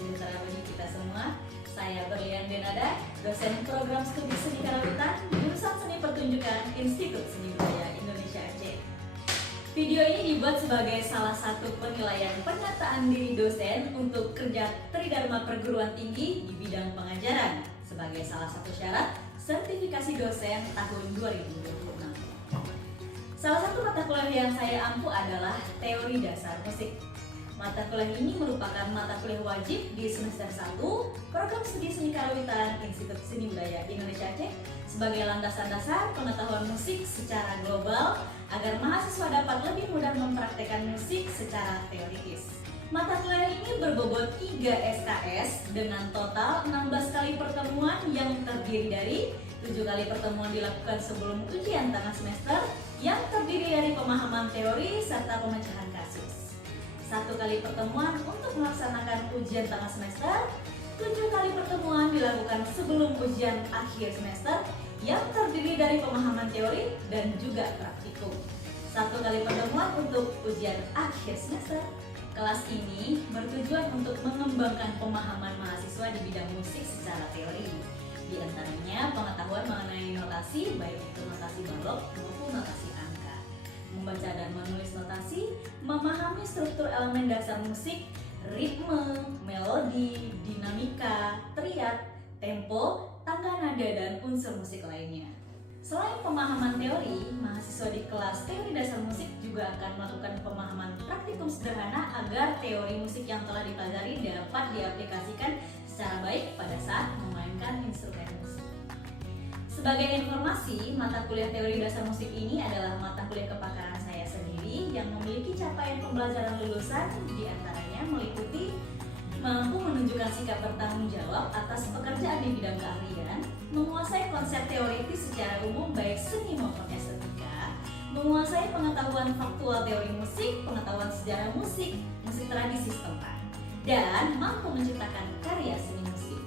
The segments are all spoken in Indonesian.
sejahtera bagi kita semua. Saya Berlian Denada, dosen program studi seni karawitan jurusan Seni Pertunjukan Institut Seni Budaya Indonesia Aceh. Video ini dibuat sebagai salah satu penilaian pernyataan diri dosen untuk kerja Tridharma Perguruan Tinggi di bidang pengajaran sebagai salah satu syarat sertifikasi dosen tahun 2026. Salah satu mata kuliah yang saya ampu adalah teori dasar musik. Mata kuliah ini merupakan mata kuliah wajib di semester 1 program studi seni karawitan Institut Seni Budaya Indonesia Aceh sebagai landasan dasar pengetahuan musik secara global agar mahasiswa dapat lebih mudah mempraktekkan musik secara teoritis. Mata kuliah ini berbobot 3 SKS dengan total 16 kali pertemuan yang terdiri dari 7 kali pertemuan dilakukan sebelum ujian tengah semester yang terdiri dari pemahaman teori serta pemecahan kasus. 1 kali pertemuan untuk melaksanakan ujian tengah semester, 7 kali pertemuan dilakukan sebelum ujian akhir semester yang terdiri dari pemahaman teori dan juga praktikum. 1 kali pertemuan untuk ujian akhir semester. Kelas ini bertujuan untuk mengembangkan pemahaman mahasiswa di bidang musik secara teori. Di antaranya pengetahuan mengenai notasi, baik itu notasi balok maupun notasi angka. Membaca dan menulis notasi, memahami struktur elemen dasar musik, ritme, melodi, dinamika, triad, tempo, tangga nada, dan unsur musik lainnya. Selain pemahaman teori, mahasiswa di kelas teori dasar musik juga akan melakukan pemahaman praktikum sederhana agar teori musik yang telah dipelajari dapat diaplikasikan secara baik pada saat memainkan instrumen musik. Sebagai informasi, mata kuliah teori dasar musik ini adalah mata kuliah kepakaran saya sendiri yang memiliki capaian pembelajaran lulusan diantaranya meliputi mampu menunjukkan sikap bertanggung jawab atas pekerjaan di bidang keahlian, menguasai konsep teoritis secara umum baik seni maupun estetika, menguasai pengetahuan faktual teori musik, pengetahuan sejarah musik, musik tradisi setempat, dan mampu menciptakan karya seni musik.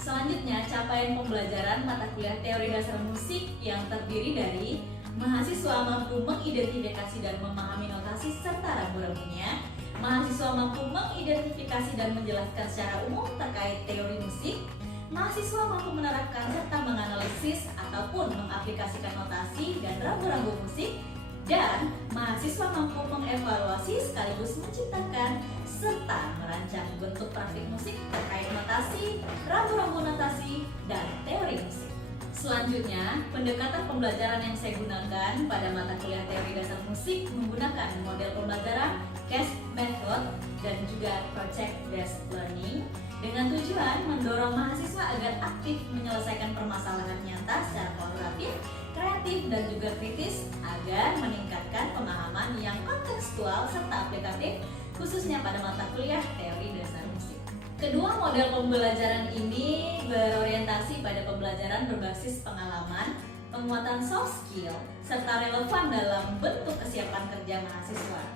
Selanjutnya, capaian pembelajaran mata kuliah teori dasar musik yang terdiri dari mahasiswa mampu mengidentifikasi dan memahami notasi serta rambu-rambunya, mahasiswa mampu mengidentifikasi dan menjelaskan secara umum terkait teori musik, mahasiswa mampu menerapkan serta menganalisis ataupun mengaplikasikan notasi dan rambu-rambu musik, dan mahasiswa mampu mengevaluasi sekaligus menciptakan serta merancang bentuk grafik musik terkait notasi, rambu-rambu notasi, dan teori musik. Selanjutnya, pendekatan pembelajaran yang saya gunakan pada mata kuliah teori dasar musik menggunakan model pembelajaran case method dan juga project based learning dengan tujuan mendorong mahasiswa agar aktif menyelesaikan permasalahan nyata secara kolaboratif, kreatif, dan juga kritis agar meningkatkan pemahaman yang kontekstual serta aplikatif khususnya pada mata kuliah teori dasar musik. Kedua model pembelajaran ini berorientasi pada pembelajaran berbasis pengalaman, penguatan soft skill, serta relevan dalam bentuk kesiapan kerja mahasiswa.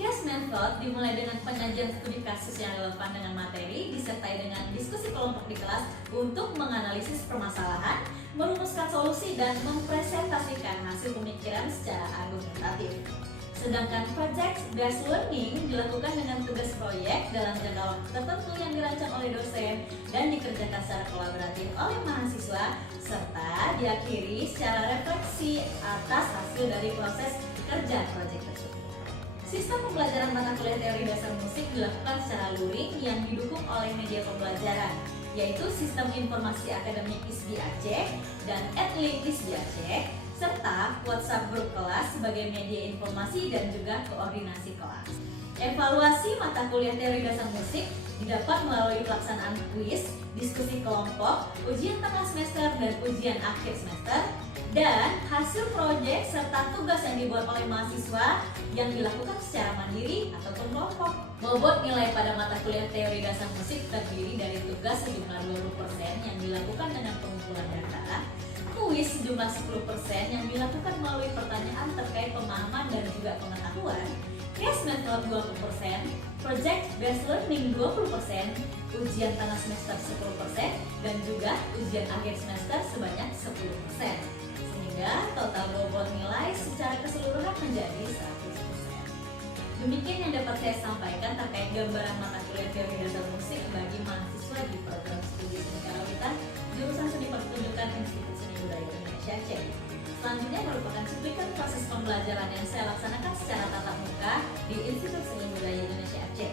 Case method dimulai dengan penyajian studi kasus yang relevan dengan materi, disertai dengan diskusi kelompok di kelas untuk menganalisis permasalahan, merumuskan solusi, dan mempresentasikan hasil pemikiran secara argumentatif. Sedangkan project based learning dilakukan dengan tugas proyek dalam jangka waktu tertentu yang dirancang oleh dosen dan dikerjakan secara kolaboratif oleh mahasiswa serta diakhiri secara refleksi atas hasil dari proses kerja proyek tersebut. Sistem pembelajaran mata kuliah teori dasar musik dilakukan secara luring yang didukung oleh media pembelajaran, yaitu Sistem Informasi Akademik ISDI Aceh dan Adlib ISDI Aceh, serta WhatsApp grup kelas sebagai media informasi dan juga koordinasi kelas. Evaluasi mata kuliah teori dasar musik didapat melalui pelaksanaan kuis, diskusi kelompok, ujian tengah semester dan ujian akhir semester, dan hasil proyek serta tugas yang dibuat oleh mahasiswa yang dilakukan secara mandiri ataupun kelompok. Bobot nilai pada mata kuliah teori dasar musik terdiri dari tugas sejumlah 20% yang dilakukan dengan pengumpulan data, kuis sejumlah 10% yang dilakukan melalui pertanyaan terkait pemahaman dan juga pengetahuan, case method 20%, project based learning 20%, ujian tengah semester 10%, dan juga ujian akhir semester sebanyak 10%. Sehingga total bobot nilai secara keseluruhan menjadi 100%. Demikian yang dapat saya sampaikan terkait gambaran mata kuliah teori dasar musik bagi mahasiswa di program studi seni karawitan jurusan seni pertunjukan Institut Seni Budaya Indonesia Aceh. Selanjutnya merupakan cuplikan proses pembelajaran yang saya laksanakan secara tatap muka di Institut Seni Budaya Indonesia Aceh.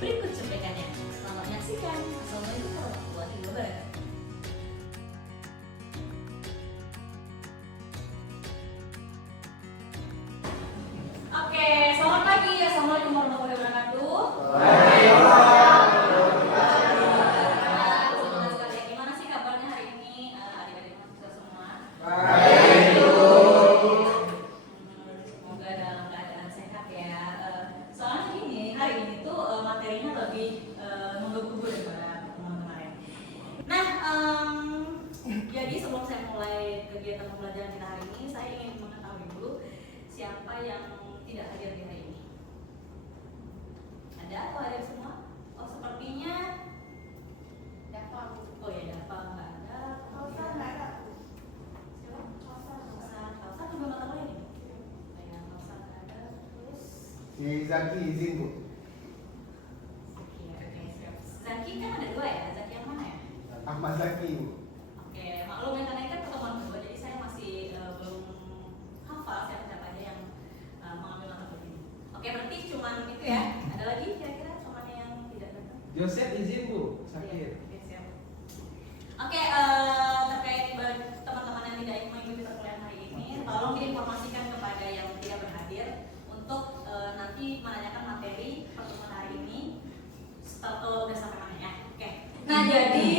Berikut cuplikannya. Selamat menyaksikan. Assalamualaikum warahmatullahi wabarakatuh. Oke, selamat pagi. Assalamualaikum warahmatullahi wabarakatuh. Gimana sih kabarnya hari ini, adik-adik mahasiswa semua? Semoga dalam keadaan sehat ya. Soalnya gini, hari ini tuh materinya lebih menggebu-gebu daripada pertemuan kemarin. Nah, jadi sebelum saya mulai kegiatan pembelajaran kita hari ini, saya ingin mengetahui dulu siapa yang tidak hadir di hari ini. Ada atau hadir semua? Oh, sepertinya Dapa. Oh ya, Dapa nggak ada. Kausa nggak ada. Siapa? Kausa juga mata kuliah nih. Ya, Kausa nggak ada. Terus Si Zaki izin Bu. Zaki, oke, siap. Zaki kan ada dua ya. Zaki yang mana ya? Ahmad Zaki Bu. Oke, maklum ya karena ini kan pertemuan kedua, jadi saya masih belum hafal siapa-siapa aja yang mengambil mata kuliah ini. Oke, berarti cuman itu ya. Ada lagi kira-kira teman yang tidak datang? Joseph izin Bu, sakit. Oke, siap. Oke, terkait teman-teman yang tidak mengikuti perkuliahan hari ini, tolong diinformasikan kepada yang tidak berhadir untuk nanti menanyakan materi pertemuan hari ini. Udah sampai mana ya? Oke. Nah, jadi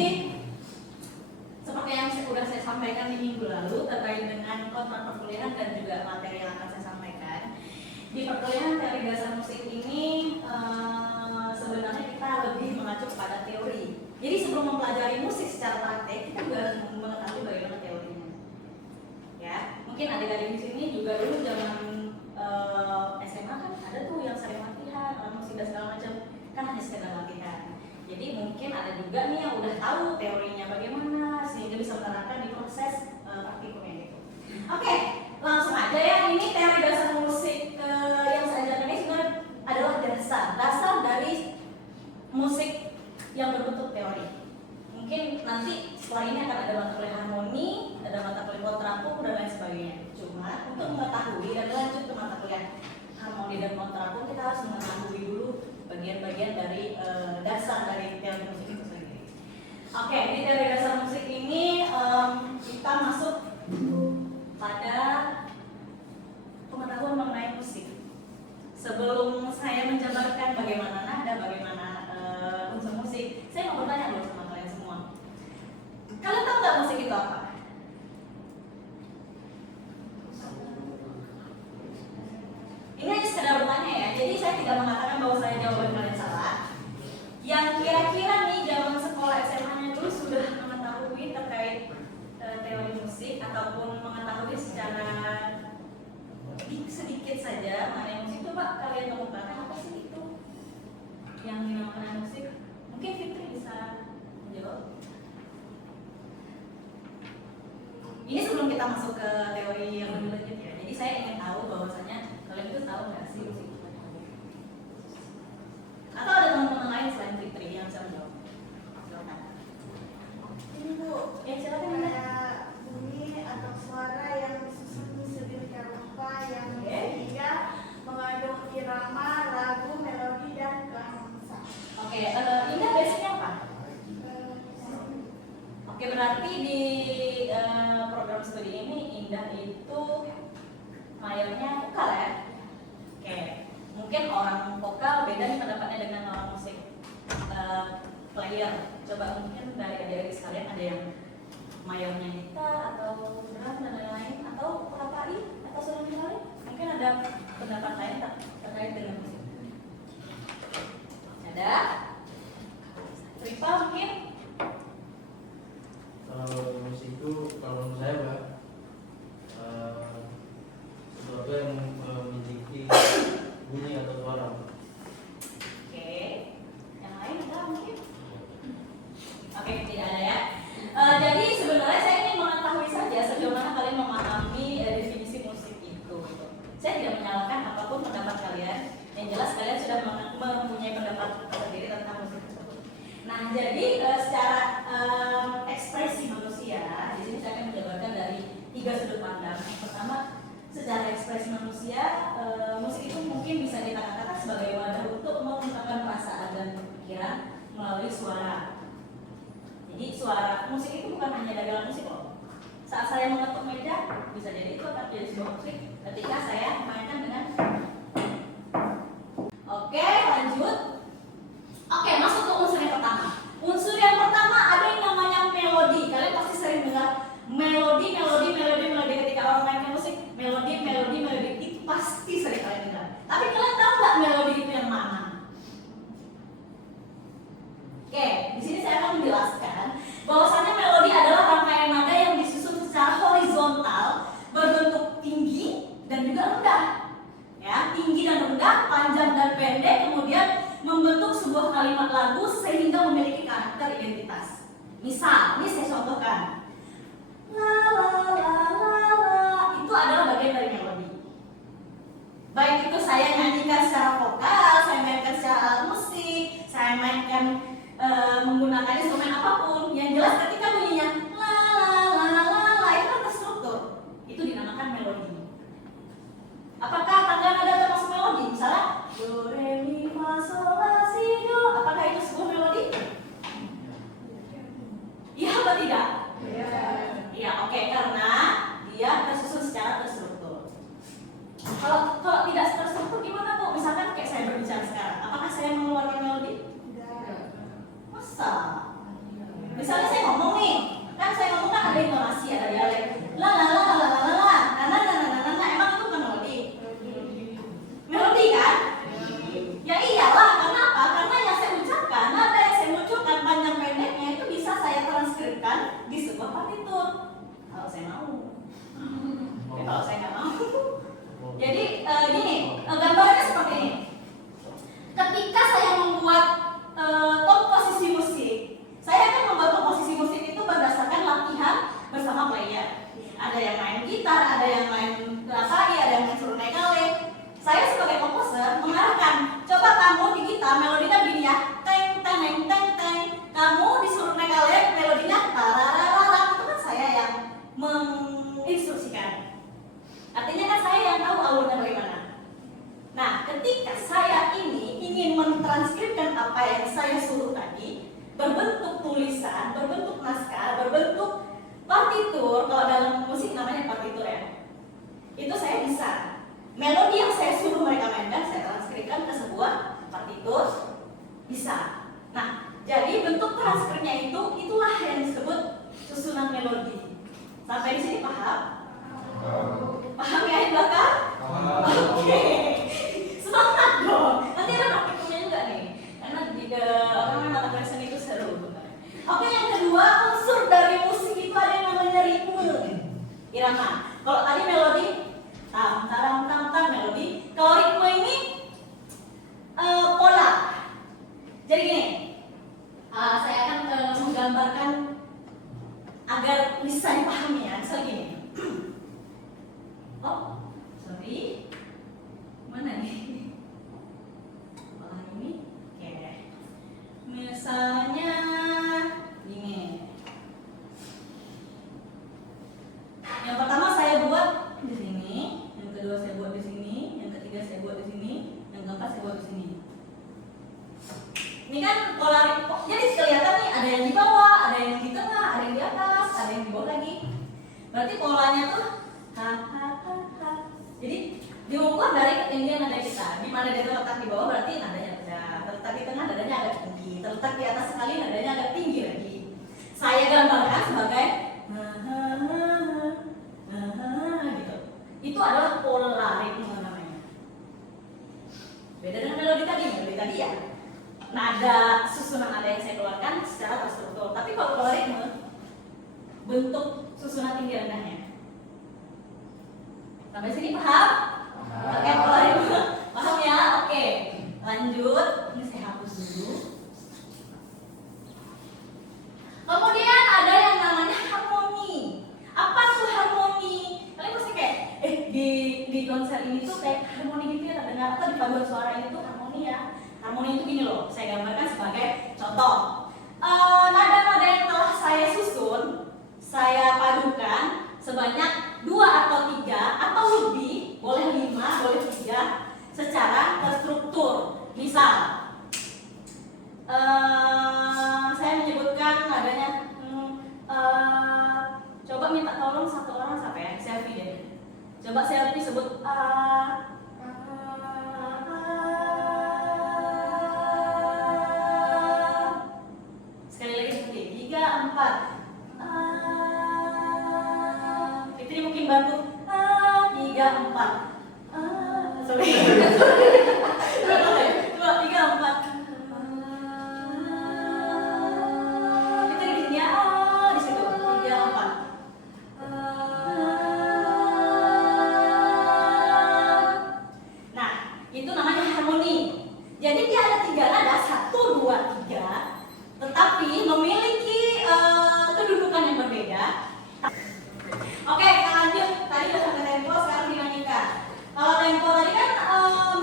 seperti yang sudah saya sampaikan di minggu lalu terkait dengan kontrak perkuliahan dan juga materi yang akan saya sampaikan di perkuliahan teori dasar musik ini, sebenarnya kita lebih mengacu kepada teori. Jadi sebelum mempelajari musik secara praktek, kita juga harus mengetahui bagaimana teorinya. Ya, mungkin adik-adik di sini juga dulu zaman SMA kan ada tuh yang sering latihan, musik dan segala macam, kan hanya sekedar latihan. Jadi mungkin ada juga nih yang udah tahu teorinya bagaimana sehingga bisa menerapkan di proses praktikumnya gitu. Oke, langsung aja ya. Ini teori dasar musik yang saya ajarkan ini sebenarnya adalah dasar dari musik yang berbentuk teori. Mungkin nanti setelah ini akan ada mata kuliah harmoni, ada mata kuliah kontrapung dan lain sebagainya. Cuma untuk mengetahui dan lanjut ke mata kuliah harmoni dan kontrapung, kita harus mengetahui dulu bagian-bagian dari dasar dari teori musik itu sendiri. Oke, di teori dasar musik ini kita masuk pada pengetahuan mengenai musik. Sebelum saya menjabarkan bagaimana nada, bagaimana unsur musik, saya mau bertanya dulu sama kalian semua. Kalian tahu nggak musik itu apa? Ini hanya sekedar bertanya ya, jadi saya tidak mengatakan bahwa saya jawaban kalian salah. Yang kira-kira nih zaman sekolah SMA-nya dulu sudah mengetahui terkait teori musik ataupun mengetahui secara sedikit saja mengenai musik, coba kalian kemukakan apa sih itu yang dinamakan musik? Mungkin Fitri bisa menjawab. Ini sebelum kita masuk ke teori yang lebih lanjut ya. Jadi saya ingin tahu bahwasanya kalian itu tahu nggak sih musik itu? Atau ada teman-teman lain selain Fitri yang bisa menjawab? Silakan. Ini Bu, Ya silakan. ada bunyi atau suara yang disusun sedemikian rupa yang Oke. sehingga mengandung irama, lagu, melodi dan keharusan. Oke, Indah basicnya apa? Oke, berarti di program studi ini Indah itu mayornya vokal ya? Oke, mungkin orang vokal beda nih pendapatnya dengan orang musik player. Coba mungkin dari adik-adik sekalian ada yang mayornya gitar atau drum dan lain-lain, atau pelapari atau suara lain. Mungkin ada pendapat lain terkait dengan musik. Ada? Rifa mungkin? Kalau musik itu, kalau menurut saya Pak, sesuatu yang memiliki bunyi atau suara. Oke, yang lain ada mungkin? Oke, tidak ada ya. Jadi sebenarnya saya ingin mengetahui saja sejauh mana kalian memahami definisi musik itu. Saya tidak menyalahkan apapun pendapat kalian. Yang sudah mempunyai pendapat sendiri tentang musik tersebut. Nah, jadi secara ekspresi manusia, di sini saya akan menjabarkan dari 3 sudut pandang. Yang pertama, secara ekspresi manusia, musik itu mungkin bisa kita katakan sebagai wadah untuk mengungkapkan perasaan dan pikiran melalui suara. Jadi suara musik itu bukan hanya dagelan musik loh. Saat saya mengetuk meja, bisa jadi itu akan jadi sebuah musik ketika saya memainkan dengan. Oke, lanjut. Oke, masuk ke unsur yang pertama. Unsur yang pertama ada yang namanya melodi. Kalian pasti sering dengar melodi ketika orang mainkan musik. Melodi itu pasti sering kalian dengar. Tapi kalian tahu nggak melodi itu yang mana? Oke, di sini saya akan menjelaskan bahwasannya melodi adalah rangkaian nada yang disusun secara horizontal, berbentuk tinggi dan juga rendah. Ya, tinggi dan rendah, panjang dan pendek, kemudian membentuk sebuah kalimat lagu sehingga memiliki karakter identitas. Misal, ini saya contohkan. La la la la la, itu adalah bagian dari melodi. Baik itu saya nyanyikan secara vokal, saya mainkan secara alat musik, saya mainkan menggunakan instrumen apapun, yang jelas ketika bunyinya la la la la la itu kan terstruktur, itu dinamakan melodi. Apakah tangga nada termasuk melodi? Misalnya do re mi fa sol la si do, apakah itu sebuah melodi? Iya atau tidak? Iya, oke, karena dia tersusun secara terstruktur. Kalau tidak terstruktur gimana Bu? Misalkan kayak saya berbicara sekarang, apakah saya mengeluarkan melodi? Masa? Misalnya saya ngomong nih, kan saya ngomong kan ada intonasi, ada dialek. La la la la la la la, na na na na na na, emang itu bukan melodi? Melodi kan? Ya iyalah, karena apa? Karena yang saya ucapkan, nada yang saya munculkan panjang pendeknya itu bisa saya transkripkan di sebuah partitur. Kalau saya mau. Ya, kalau saya nggak mau. Jadi gini, gambarnya seperti ini. Ketika saya membuat komposisi musik, saya akan membuat komposisi musik itu berdasarkan latihan bersama player. Ada yang main gitar, ada yang main rasai, ada yang main surunegale. Saya sebagai komposer mengarahkan, coba kamu di gitar melodinya gini ya, teng teng teng teng. Kamu di surunegale melodinya tarararara. Itu kan saya yang menginstruksikan. Artinya kan saya yang tahu alurnya bagaimana. Nah, ketika saya ini ingin mentranskripkan apa yang saya suruh tadi berbentuk tulisan, berbentuk naskah, berbentuk partitur, kalau dalam musik namanya partitur ya. Itu saya bisa. Melodi yang saya suruh mereka mainkan, saya transkripkan ke sebuah partitur, bisa. Nah, jadi bentuk transkripnya itulah yang disebut susunan melodi. Sampai di sini paham? Paham ya yang belakang? Oke. Semangat dong. Nanti ada praktikumnya juga nih. Karena di mata kuliah seni itu seru. Oke, yang kedua, unsur dari musik itu ada yang namanya ritme, irama. Kalau tadi melodi, tam taram tam tam melodi. Kalau ritme ini pola. Jadi gini, saya akan menggambarkan agar bisa dipahami ya. Misal gini. Oh, sorry. Mana nih? Ini? Oke. Misalnya gini. Yang pertama saya buat di sini, yang kedua saya buat di sini, yang ketiga saya buat di sini, yang keempat saya buat di sini. Ini kan pola, jadi kelihatan nih ada yang di bawah, ada yang di tengah, ada yang di atas, ada yang di bawah lagi. Berarti polanya tuh ha ha ha ha. Jadi diukur dari ketinggian nada kita. Di mana dia terletak di bawah berarti nadanya rendah, terletak di tengah nadanya agak tinggi, terletak di atas sekali nadanya agak tinggi lagi. Saya gambarkan sebagai gitu. Itu adalah pola ritme namanya. Beda dengan melodi tadi ya. Nada susunan nada yang saya keluarkan secara terstruktur. Tapi kalau pola ritme bentuk susunan tinggi rendahnya. Sampai sini paham? Oke, pola ritme. Paham ya? Oke. Lanjut. Ini saya hapus dulu. Kemudian ada yang namanya harmoni. Apa tuh harmoni? Kalian pasti kayak di konser ini tuh kayak harmoni gitu ya, terdengar atau di paduan suara itu harmoni ya. Harmoni itu gini loh, saya gambarkan sebagai contoh. Nada-nada yang telah saya susun, saya padukan sebanyak 2 atau 3 atau lebih, boleh 5, boleh 3, secara terstruktur. Misal, saya menyebutkan nadanya, coba minta tolong satu orang siapa ya, selfie deh. Coba selfie sebut sekali lagi seperti 3, 4. Fitri mungkin bantu 3, 4. Sorry. 2, 3, 4. Fitri di sini ya, di situ 3, 4. Nah, itu namanya harmoni. Jadi dia ada 3 nada, 1, 2, 3, tetapi memiliki kedudukan yang berbeda. Oke, kita lanjut. Tadi udah sampai tempo, sekarang dinamika. Kalau tempo tadi kan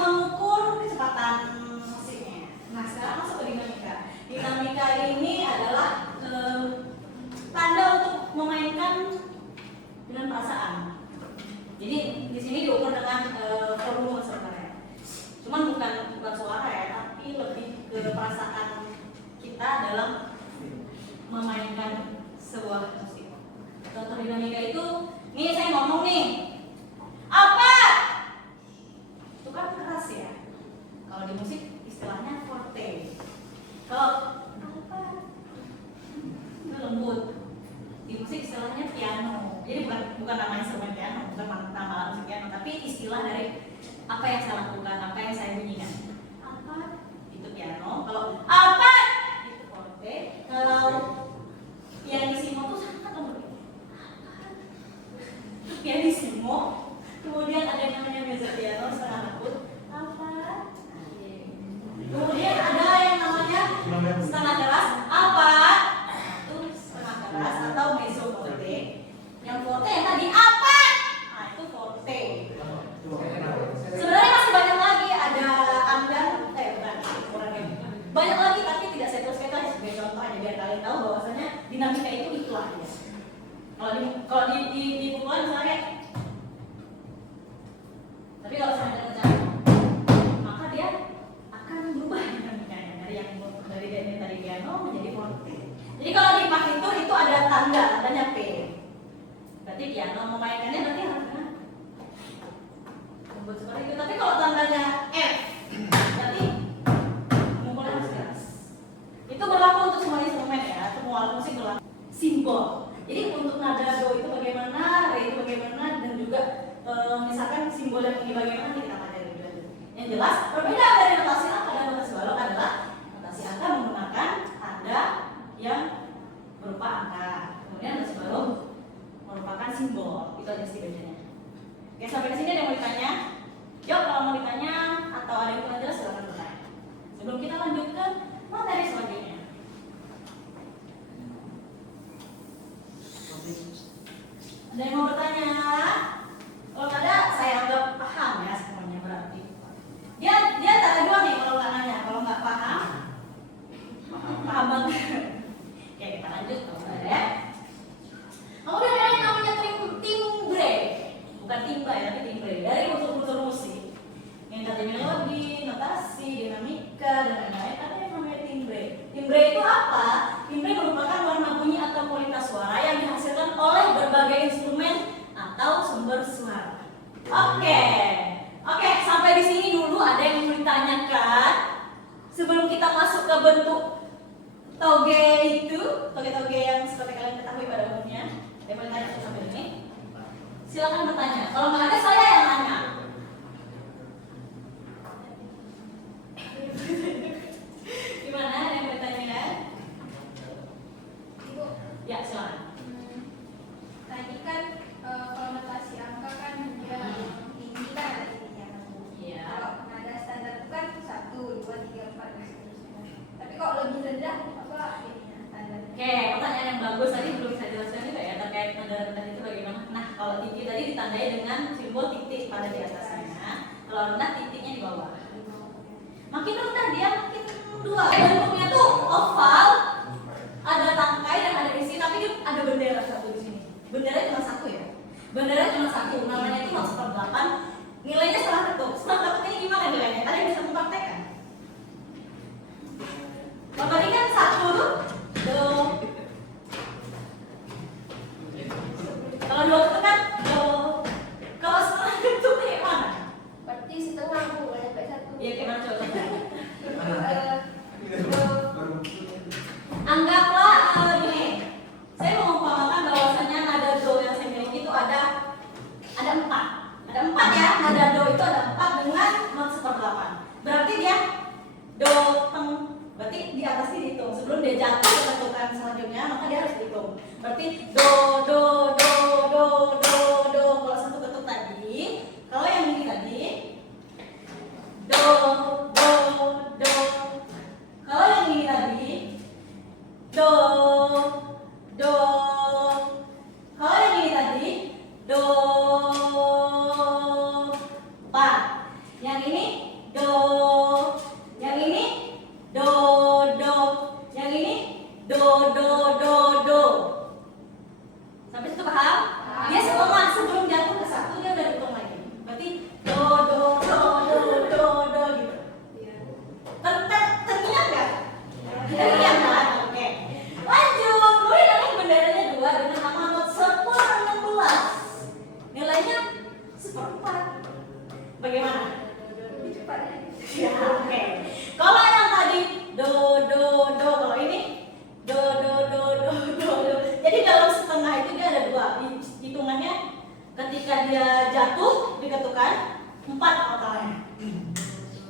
mengukur kecepatan musiknya. Nah, sekarang masuk ke dinamika. Dinamika ini adalah tanda untuk memainkan dengan perasaan. Jadi di sini diukur dengan volume sebenarnya. Cuman bukan suara ya, tapi lebih ke perasaan kita dalam memainkan sebuah musik. Contoh dinamika itu, nih saya ngomong nih, apa? Itu kan keras ya. Kalau di musik istilahnya forte. Kalau apa? Itu lembut. Di musik istilahnya piano. Jadi bukan nama instrumen piano, bukan nama alat musik piano, tapi istilah dari apa yang saya lakukan, apa yang saya bunyikan. Apa? Itu piano. Kalau apa? Itu forte. Kalau pianissimo tuh sangat lembut. Itu pianissimo. Kemudian ada yang namanya mezzo piano setengah lembut. Apa? Kemudian ada yang namanya setengah keras. Apa? Itu setengah keras atau mezzo forte. Yang forte yang tadi apa? Nah, itu forte. Sebenarnya masih banyak lagi, ada banyak lagi, tapi tidak saya teruskan aja sebagai contoh aja biar kalian tahu bahwasanya dinamika itu itulah ya. Kalau di pukulan misalnya kayak, tapi kalau saya kerja, maka dia akan berubah dinamikanya dari tadi piano menjadi forte. Jadi kalau di partitur itu ada tandanya P. Berarti piano memainkannya berarti harusnya membuat seperti itu. Tapi kalau tandanya F, berarti mukulnya harus keras. Itu berlaku untuk semua instrumen ya, semua alat musik berlaku. Simbol. Jadi untuk nada do itu bagaimana, re itu bagaimana, dan juga misalkan simbol yang ini bagaimana kita pelajari dulu. Yang jelas perbedaan dari notasi angka dan notasi balok adalah notasi angka menggunakan tanda yang berupa angka, kemudian notasi balok merupakan simbol. Itu aja sih bedanya. Oke, sampai di sini ada yang mau ditanya? Jawab kalau mau ditanya, atau ada yang kurang jelas silakan bertanya. Sebelum kita lanjut ke materi selanjutnya. Ada yang mau bertanya? Kalau nggak ada, saya anggap paham ya semuanya berarti. Dia tanda dua nih kalau nggak nanya. Kalau nggak paham, paham banget. Oke, kita lanjut kalau nggak ada ya. Kemudian ada yang namanya timbre, bukan timba ya, tapi timbre. Dari unsur-unsur musik yang tadi melodi, notasi, dinamika, dan lain-lain, ada yang namanya timbre. Timbre itu apa? Timbre merupakan warna bunyi atau kualitas suara yang dihasilkan oleh berbagai instrumen atau sumber suara. Oke, sampai di sini dulu ada yang mau ditanyakan sebelum kita masuk ke bentuk toge itu, toge-toge yang seperti kalian ketahui pada umumnya. Ada yang mau ditanya sampai ini? Silakan bertanya. Kalau nggak ada, saya yang nanya. Gimana? Ada yang bertanya ya? Ibu, Ya, silakan. tadi kan kalau notasi angka kan dia tinggi kan ada tingginya. Iya. Kalau nada standar itu kan 1, 2, 3, 4 dan seterusnya. Tapi kalau lebih rendah apa ininya standarnya? Oke, pertanyaan yang bagus tadi belum saya jelaskan juga ya terkait nada rendah itu bagaimana. Nah, kalau tinggi tadi ditandai dengan simbol titik pada di atasnya. Kalau rendah titiknya di bawah. dua. Bentuknya tuh oval, ada tangkai dan ada isi, tapi ada bendera satu di sini. Bendera cuma satu ya. Bendera cuma satu. Namanya itu 1/8. Nilainya setelah ketuk. Setelah ketuk ini gimana nilainya? Ada yang bisa mempraktekkan? Tadi kan satu tuh, do. Kalau dua ketuk kan do. Kalau setelah ketuk kayak mana? Berarti setengah bu, nggak sampai satu. Ya kayak mana coba? Do. Anggaplah gini, saya mau mengumpamakan bahwasanya nada do yang saya miliki itu ada 4. Ada 4 ya, nada do itu ada 4 dengan not 1/8. Berarti dia do teng, berarti di atasnya dihitung. Sebelum dia jatuh ke ketukan selanjutnya, maka dia harus dihitung. Berarti do do do do do do. Kalau satu ketuk tadi, kalau yang ini tadi do do do. Kalau yang ini tadi do do. Kalau yang ini tadi do 4. Yang ini do. Yang ini do do. Yang ini do do do do. Sampai situ paham? Dia setengah sebelum jatuh ke satu dia udah hitung lagi. Berarti do do do do do do gitu. Terlihat nggak? Terlihat kan? Oke. Lanjut, mulai dari benderanya 2 dengan nama not 1/16. Nilainya 1/4. Bagaimana? Lebih cepat ya. Ya, oke. Kalau yang tadi do do do, kalau ini do do do do do do. Jadi dalam setengah itu dia ada 2. Hitungannya ketika dia jatuh diketukan 4 totalnya.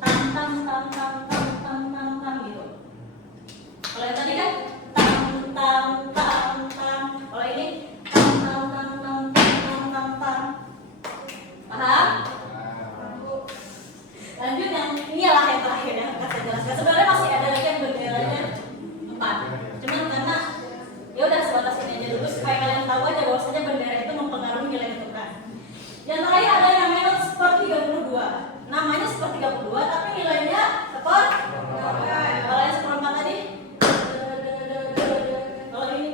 Tam tam tam tam tam tam tam tam gitu. Kalau yang tadi kan tam tam tam tam. Kalau ini tam tam tam tam tam tam tam. Paham? Lanjut yang inilah yang terakhir yang akan saya jelaskan. Sebenarnya masih ada lagi yang benderanya 4. Cuman karena ya udah sebatas ini aja dulu supaya kalian tahu aja bahwasanya bendera itu mempengaruhi nilai ketukan. Yang terakhir ada yang namanya seper-32. Namanya seper-32 tapi nilainya seper. Kalau yang 1/4 tadi kalau ini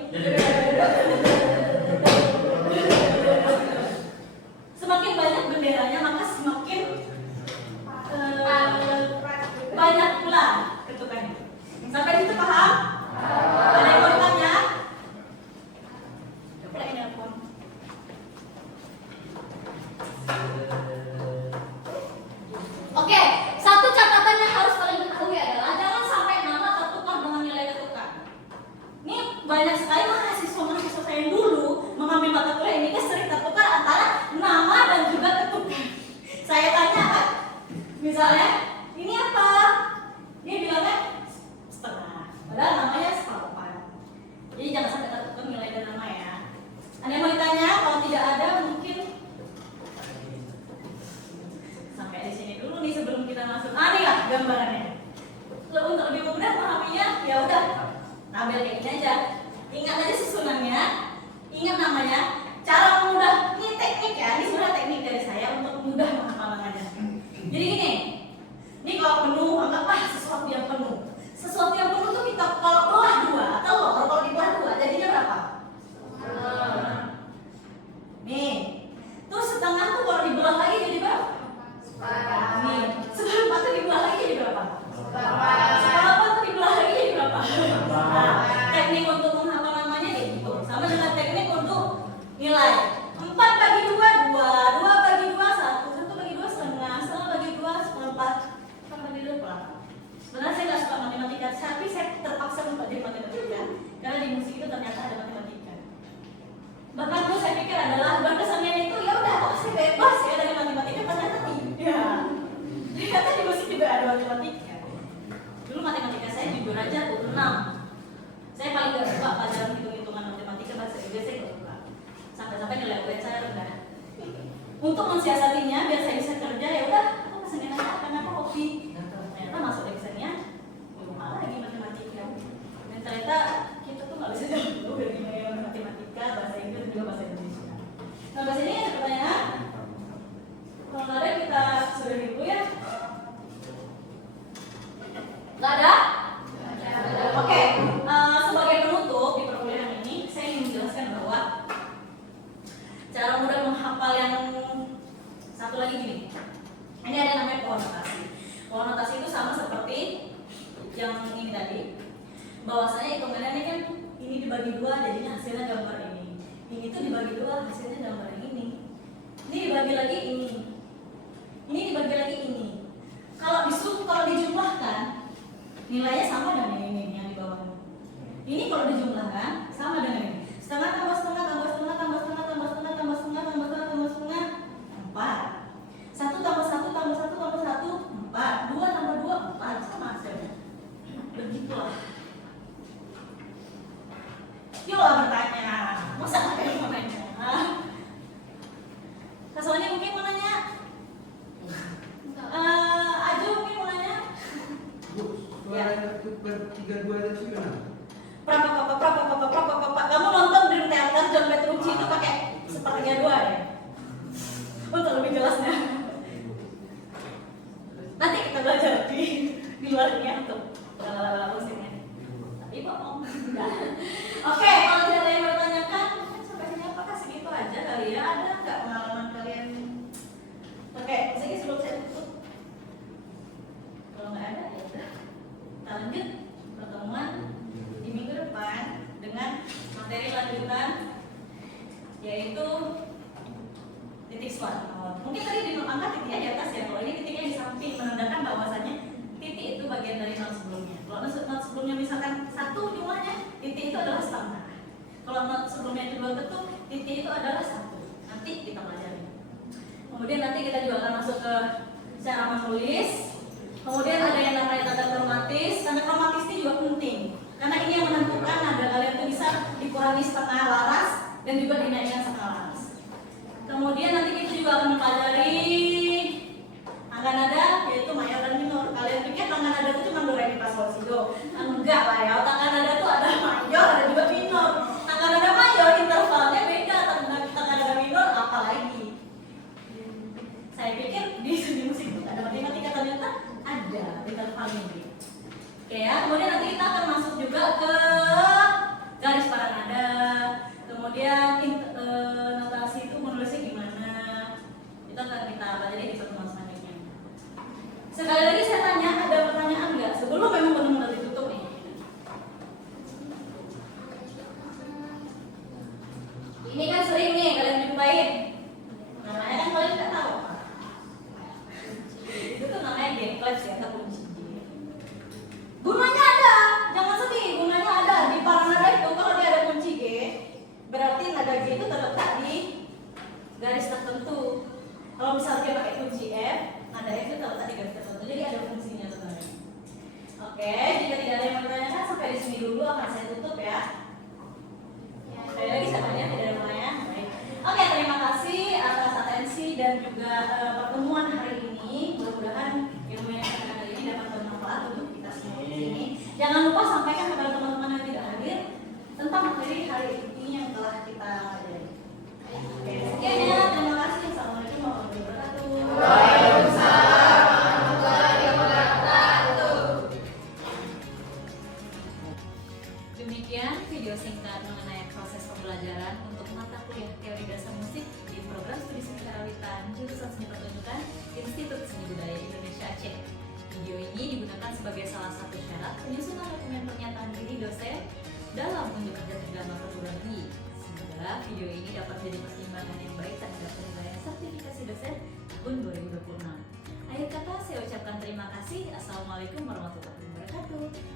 semakin banyak benderanya maka semakin banyak pula ketukannya. Sampai situ paham? Ada yang mau ditanya? Coba ini telepon. Oke, satu catatan yang harus kalian ketahui adalah jangan sampai nama tertukar dengan nilai ketukan. Ini banyak sekali mahasiswa saya yang dulu mengambil mata kuliah ini sering tertukar antara nama dan juga ketukan. Saya tanya kan, misalnya ini apa? Dia bilangnya setengah, padahal namanya 1/8. Jadi jangan sampai tertukar nilai dan nama ya. Ada yang mau ditanya? Kalau tidak ada mungkin sampai di sini dulu nih sebelum kita masuk. Nih lah gambarannya. Untuk lebih mudah memahaminya, ya udah tabel kayak gini aja. Ingat aja susunannya, ingat namanya. Cara mudah, ini teknik ya, ini sudah teknik dari saya untuk mudah menghafalannya. Jadi gini, ini kalau penuh, anggaplah sesuatu yang penuh. Sesuatu yang penuh tuh kita kalau belah 2, telur kalau dibelah 2, jadinya berapa? Nih, terus setengah tuh kalau dibelah lagi jadi berapa? Nih, 1/4 tuh dibelah lagi jadi berapa? 1/8 tuh dibelah lagi jadi berapa? Nah, teknik untuk menghafal namanya gitu. Sama dengan teknik untuk nilai. 4 bagi 2, 2. 2 bagi 2, 1. 1 bagi 2, setengah. Setengah bagi 2, 1/4. 1 bagi 2, 1/8. Sebenarnya saya nggak suka matematika, tapi saya terpaksa untuk jadi matematika karena di musik itu ternyata ada matematika. Bahkan dulu saya pikir adalah berkesannya itu ya udah, oh saya bebas ya dari matematika, ternyata tidak. Ternyata di musik juga ada matematika. Dulu matematika saya jujur aja 6. Saya paling gak suka pelajaran hitung-hitungan matematika, bahasa Inggris saya gak suka. Sampai-sampai nilai UN saya rendah. Untuk mensiasatinya biar saya bisa kerja ya udah, aku pesenin aja karena aku hobi. Ternyata masuk desainnya malah lagi matematika. Dan ternyata kita tuh nggak bisa jauh dari matematika, bahasa Inggris juga bahasa Indonesia. Nah, bahasa ini ada pertanyaan. Kalau nggak ada kita sudah dulu ya. Nggak ada? seperti yang ini tadi, bahwasanya hitungannya ini kan ini dibagi dua jadinya hasilnya gambar ini. Ini tuh dibagi dua hasilnya gambar ini. Ini dibagi lagi ini. Ini dibagi lagi ini. Kalau dijumlahkan nilainya sama dengan ini yang di bawah. Ini kalau dijumlahkan sama dengan ini. Setengah tambah setengah tambah setengah tambah setengah tambah setengah tambah setengah tambah setengah tambah setengah 4. 1 tambah 1 tambah 1 tambah 1 4. 2 tambah 2 4 sama hasilnya. Begitulah. Yuk bertanya. Masa ada yang mau nanya? Kasolnya mungkin mau nanya? Aju mungkin mau nanya? Bu, suara tiga dua itu gimana? Kamu nonton Dream Theater John Petrucci itu pakai sepertiga dua ya? Untuk lebih jelasnya. Nanti kita belajar di luarnya untuk musiknya. Tapi bohong. Oke, kalau tidak ada yang bertanyakan, mungkin sampai sini apakah segitu aja kali ya? Ada nggak pengalaman kalian? Oke, sedikit sebelum saya tutup. Kalau nggak ada, ya udah. Kita lanjut pertemuan di minggu depan dengan materi lanjutan, yaitu titik SWOT. Mungkin tadi diangkat titiknya di atas ya. Kalau ini titiknya di samping, menandakan bahwasannya titik itu bagian dari not sebelumnya. Kalau not sebelumnya misalkan 1 jumlahnya, titik itu adalah setengah. Kalau not sebelumnya itu 2 ketuk, titik itu adalah 1. Nanti kita pelajari. Kemudian nanti kita juga akan masuk ke cara menulis. Kemudian ada yang namanya tanda kromatis. Tanda kromatis ini juga penting karena ini yang menentukan nada kalian itu bisa dikurangi setengah laras dan juga dinaikkan setengah laras. Kemudian nanti kita juga akan mempelajari angka nada, yaitu mayor dan minor. Kalian pikir angka nada itu cuma do re mi fa sol si do? Enggak lah ya. Angka nada itu ada mayor, ada juga minor. Angka nada mayor intervalnya beda, angka nada minor apalagi. Saya pikir di seni musik itu ada matematika, ternyata ada intervalnya gitu. Oke ya, kemudian nanti kita akan masuk juga ke garis para nada, kemudian notasi itu menulisnya gimana, itu akan kita pelajari di pertemuan selanjutnya. Sekali lagi saya tanya, ada pertanyaan nggak sebelum memang benar-benar ditutup nih? Ini kan sering nih kalian jumpain, namanya kan kalian nggak tahu apa. Itu tuh namanya game class ya, tak kunci. Gunanya ada, jangan sedih, gunanya ada. Di para nada itu kalau dia ada kunci G, berarti nada G itu terletak di garis tertentu. Kalau misalnya dia pakai kunci F, nada F itu terletak di garis tertentu. Jadi ada fungsinya sebenarnya. Oke, jika tidak ada yang bertanyakan sampai di sini dulu akan saya tutup ya. Sekali lagi saya tanya, tidak ada pertanyaan. Baik. Oke, terima kasih atas atensi dan juga pertemuan hari ini. Mudah-mudahan ilmu yang kita hari ini dapat bermanfaat untuk kita semua di sini. Jangan lupa sampaikan kepada teman-teman yang tidak hadir tentang materi hari ini yang telah kita pelajari. Oke, sekian ya. Terima kasih. Assalamualaikum warahmatullahi wabarakatuh. Waalaikumsalam warahmatullahi wabarakatuh. Demikian video singkat mengenai proses pembelajaran untuk mata kuliah teori dasar musik di program studi seni karawitan jurusan seni pertunjukan Institut Seni Budaya Indonesia Aceh. Video ini digunakan sebagai salah satu syarat penyusunan dokumen pernyataan diri dosen dalam unjuk kerja tergama perguruan tinggi. Semoga video ini dapat menjadi pertimbangan yang baik terhadap penilaian sertifikasi dosen tahun 2026. Akhir kata saya ucapkan terima kasih. Assalamualaikum warahmatullahi wabarakatuh.